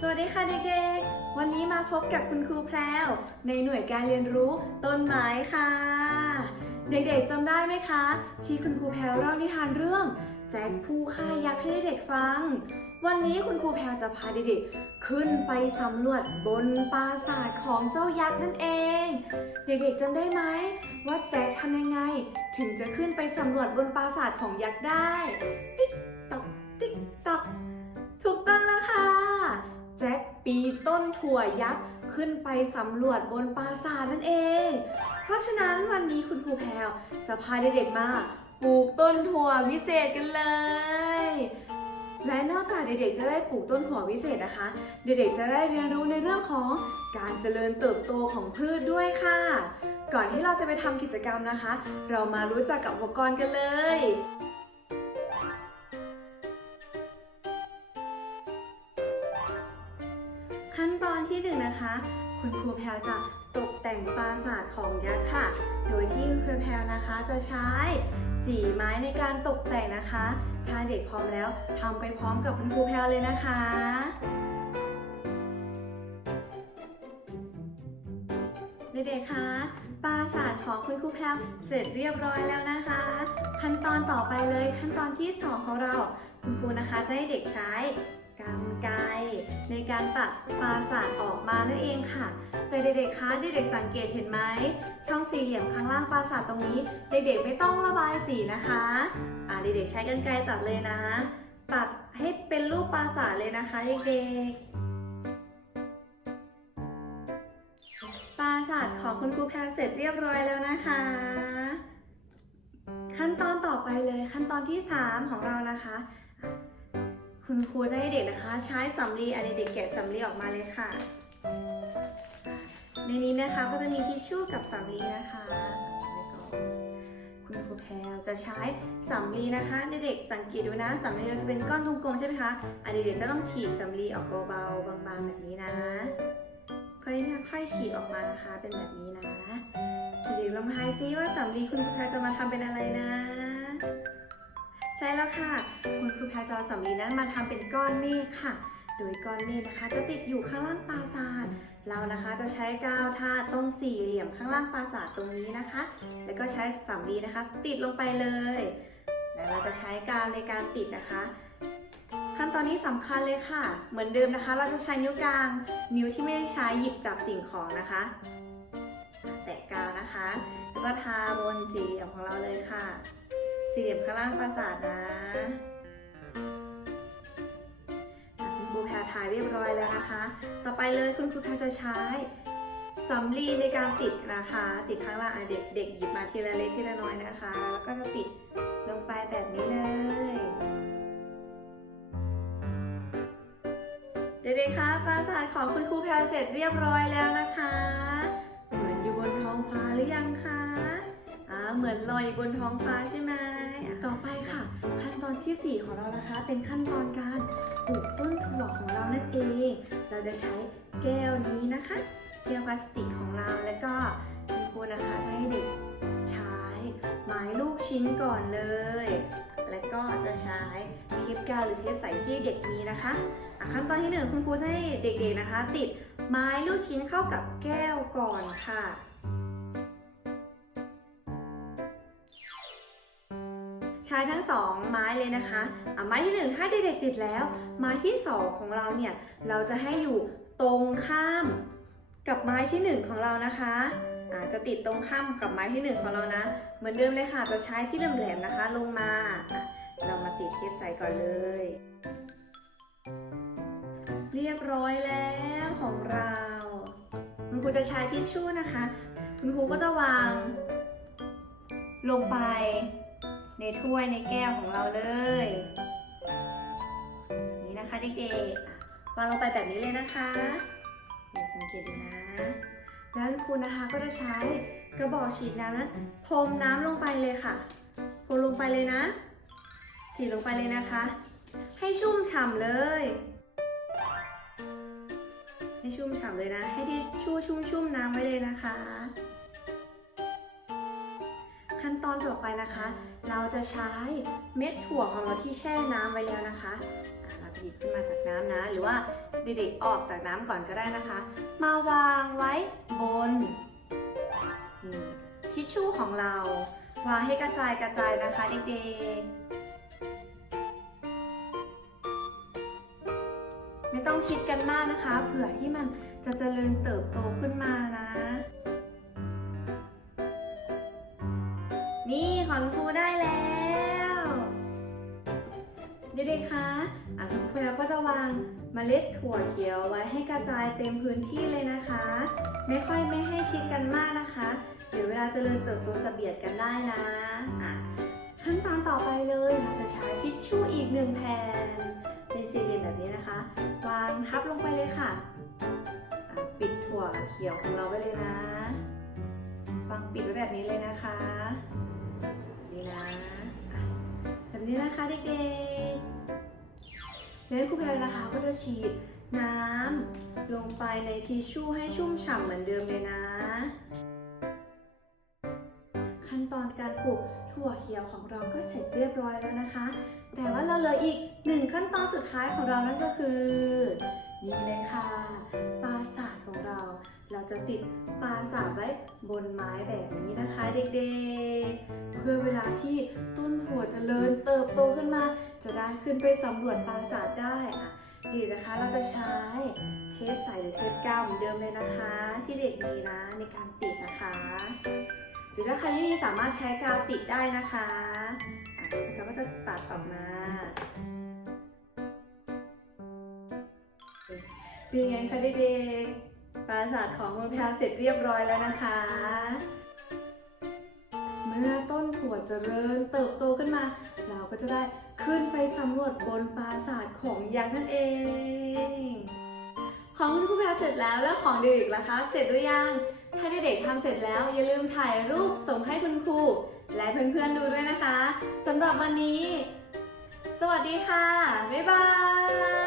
สวัสดีค่ะเด็กๆ วันนี้มาพบกับคุณครูแพรวในหน่วยการเรียนรู้ต้นไม้ค่ะ เด็กๆจำได้ไหมคะ ที่คุณครูแพรวเล่านิทานเรื่อง แจ็คผู้ฆ่ายักษ์ให้เด็กฟัง วันนี้คุณครูแพรวจะพาเด็กๆขึ้นไปสำรวจบนปราสาทของเจ้ายักษ์นั่นเอง เด็กๆจำได้ไหมว่าแจ็คทำยังไง ถึงจะขึ้นไปสำรวจบนปราสาทของยักษ์ได้ นต้นถั่วยักษ์ขึ้นไปสำรวจบนปราสาทนั่นเอง เพราะฉะนั้นวันนี้คุณครูแพรวจะพาเด็กๆมาปลูกต้นถั่ววิเศษกันเลย และนอกจากเด็กๆจะได้ปลูกต้นถั่ววิเศษนะคะ เด็กๆจะได้เรียนรู้ในเรื่องของการเจริญเติบโตของพืชด้วยค่ะ ก่อนที่เราจะไปทำกิจกรรมนะคะ เรามารู้จักกับอุปกรณ์กันเลย คะคุณครูแพรวจะตกแต่งปราสาทของยักษ์ค่ะ โดยที่คุณครูแพรวนะคะจะใช้สีไม้ในการตกแต่งนะคะ ถ้าเด็กพร้อมแล้วทำไปพร้อมกับคุณครูแพรวเลยนะคะเด็กๆคะปราสาทของคุณครูแพรวเสร็จเรียบร้อยแล้วนะคะ ขั้นตอนต่อไปเลยขั้นตอนที่ 2 ของเรา คุณครูนะคะจะให้เด็กใช้ กรรไก ในการตัดปราสาทออกมานั่นเองค่ะ แต่เด็กๆคะเด็กๆสังเกตเห็นไหมช่องสี่เหลี่ยมข้างล่างปราสาทตรงนี้ เด็กๆไม่ต้องระบายสีนะคะอ่าเด็กๆใช้กรรไกรตัดเลยนะ ตัดให้เป็นรูปปราสาทเลยนะคะเด็กๆปราสาทของคุณครูแพรเสร็จเรียบร้อยแล้วนะคะขั้นตอนต่อไปเลยขั้นตอนที่ 3 ของเรานะคะ คุณครูจะให้เด็กนะคะ ใช้สำลีอันเด็กแกะสำลีออกมาเลยค่ะ ในนี้นะคะก็จะมีทิชชู่กับสำลีนะคะคุณครูแพรจะใช้สำลีนะคะเด็กๆสังเกตดูนะสำลีจะเป็นก้อนกลมๆใช่ไหมคะอันเด็กๆจะต้องฉีกสำลีออกเบาๆบางๆแบบนี้นะค่อยๆค่อยฉีกออกมานะคะเป็นแบบนี้นะเด็กลองทายซิว่าสำลีคุณครูแพรจะมาทำเป็นอะไรนะ ใช่แล้วค่ะ คุณครูแพรจอสำลีนั้นมาทำเป็นก้อนเมฆค่ะ โดยก้อนเมฆนะคะ จะติดอยู่ข้างล่างปราสาท เรานะคะจะใช้กาวทาตรงสี่เหลี่ยมข้างล่างปราสาทตรงนี้นะคะ แล้วก็ใช้สำลีนะคะ ติดลงไปเลย แล้วเราจะใช้กาวในการติดนะคะ ขั้นตอนนี้สำคัญเลยค่ะ เหมือนเดิมนะคะ เราจะใช้นิ้วกลาง นิ้วที่ไม่ได้ใช้หยิบจับสิ่งของนะคะ แตะกาวนะคะ แล้วก็ทาบนสี่เหลี่ยมของเราเลยค่ะ สี่เหลี่ยมข้างล่างปราสาทนะคุณครูแพรทายเรียบร้อยแล้วนะคะ ต่อไปเลยคุณครูแพรจะใช้สำลีในการติดนะคะ ติดข้างล่างเด็กเด็กหยิบมาทีละเล็กทีละน้อยนะคะ แล้วก็จะติดลงไปแบบนี้เลยเด็กๆคะปราสาทของคุณครูแพรเสร็จเรียบร้อยแล้วนะคะเหมือนอยู่บนท้องฟ้าหรือยังคะอ่าเหมือนลอยอยู่บนท้องฟ้าใช่ไหม ต่อไปค่ะ ขั้นตอนทีสี่ 4 ของเรานะคะ เป็นขั้นตอนการปลูกต้นถั่วของเรานั่นเอง เราจะใช้แก้วนี้นะคะ แก้วพลาสติกของเราแล้วก็คุณครูนะคะจะให้เด็กใช้ไม้ลูกชิ้นก่อนเลย แล้วก็จะใช้เทปกาวหรือเทปใสที่เด็กมีนะคะะขั้นตอนที่หนึ่งคุณครูจะให้เด็กๆนะคะ ติดไม้ลูกชิ้นเข้ากับแก้วก่อนค่ะ ใช้ทั้งสองไม้เลยนะคะอะไม้ที่หนึ่งถ้าเด็กๆติดแล้ว ไม้ที่สองของเราเนี่ย เราจะให้อยู่ตรงข้ามกับไม้ที่หนึ่งของเรานะคะอ่าจะติดตรงข้ามกับไม้ที่หนึ่งของเรานะ เหมือนเดิมเลยค่ะ จะใช้ที่แหลมๆนะคะ ลงมาอะเรามาติดเทปใส่ก่อนเลย เรียบร้อยแล้วของเรา คุณครูจะใช้ทิชชู่นะคะ คุณครูก็จะวางลงไป ในถ้วยในแก้วของเราเลย นี้นะคะเด็กๆอะวางลงไปแบบนี้เลยนะคะเดี๋ยวสังเกตดูนะแล้วคุณนะคะก็จะใช้กระบอกฉีดน้ำนั้นพรมน้ำลงไปเลยค่ะพรมลงไปเลยนะ ฉีดลงไปเลยนะคะ ให้ชุ่มฉ่ำเลย ให้ชุ่มฉ่ำเลยนะ ให้ที่ชู่ชุ่มชุ่มน้ำไว้เลยนะคะ ตอนต่อไปนะคะ เราจะใช้เม็ดถั่วของเราที่แช่น้ำไว้แล้วนะคะอะเราจะหยิบขึ้นมาจากน้ำนะ หรือว่าเด็กๆออกจากน้ำก่อนก็ได้นะคะ มาวางไว้บนนี่ทิชชู่ของเราวางให้กระจายกระจายนะคะเด็กๆไม่ต้องชิดกันมากนะคะ เผื่อที่มันจะเจริญเติบโตขึ้นมานะ ของครูได้แล้วเด็กๆคะอะคุณครูแล้วก็จะวางเมล็ดถั่วเขียวไว้ให้กระจายเต็มพื้นที่เลยนะคะ ไม่ค่อยไม่ให้ชิดกันมากนะคะเดี๋ยวเวลาเจริญเติบโตจะเบียดกันได้นะอะขั้นตอนต่อไปเลยเราจะใช้ทิชชู่อีกหนึ่งแผ่นเป็นสี่เหลี่ยมแบบนี้นะคะ วางทับลงไปเลยค่ะอะปิดถั่วเขียวของเราไว้เลยนะวางปิดไว้แบบนี้เลยนะคะ นะแบบนี้นะคะเด็กๆแล้วครูแพรนะคะก็จะฉีดน้ำลงไปในทิชชู่ให้ชุ่มฉ่ำเหมือนเดิมเลยนะ ขั้นตอนการปลูกถั่วเขียวของเราก็เสร็จเรียบร้อยแล้วนะคะ แต่ว่าเราเหลืออีกหนึ่งขั้นตอนสุดท้ายของเรานั่นก็คือ นี่เลยค่ะ ปราสาทของเรา เราจะติดปราสาทไว้บนไม้แบบนี้นะคะเด็กๆ พื่อเวลาที่ต้นถั่วเจริญเติบโตขึ้นมา จะได้ขึ้นไปสำรวจปราสาทได้อะดีนะคะเราจะใช้เทปใสหรือเทปกาวเหมือนเดิมเลยนะคะ ที่เด็กมีนะในการติดนะคะ หรือถ้าใครไม่มีสามารถใช้กาวติดได้นะคะเราก็จะตัดออกมาเป็นไงคะเด็กๆปราสาทของคุณแพรเสร็จเรียบร้อยแล้วนะคะ มื่อต้นถั่วเจริญเติบโตขึ้นมา เราก็จะได้ขึ้นไปสำรวจบนปราสาทของยักษ์นั่นเอง ของคุณครูแพรเสร็จแล้วแล้วของเด็กๆล่ะคะ เสร็จหรือยัง ถ้าเด็กๆทำเสร็จแล้วอย่าลืมถ่ายรูปส่งให้คุณครูและเพื่อนๆดูด้วยนะคะสำหรับวันนี้ สวัสดีค่ะ บ๊ายบาย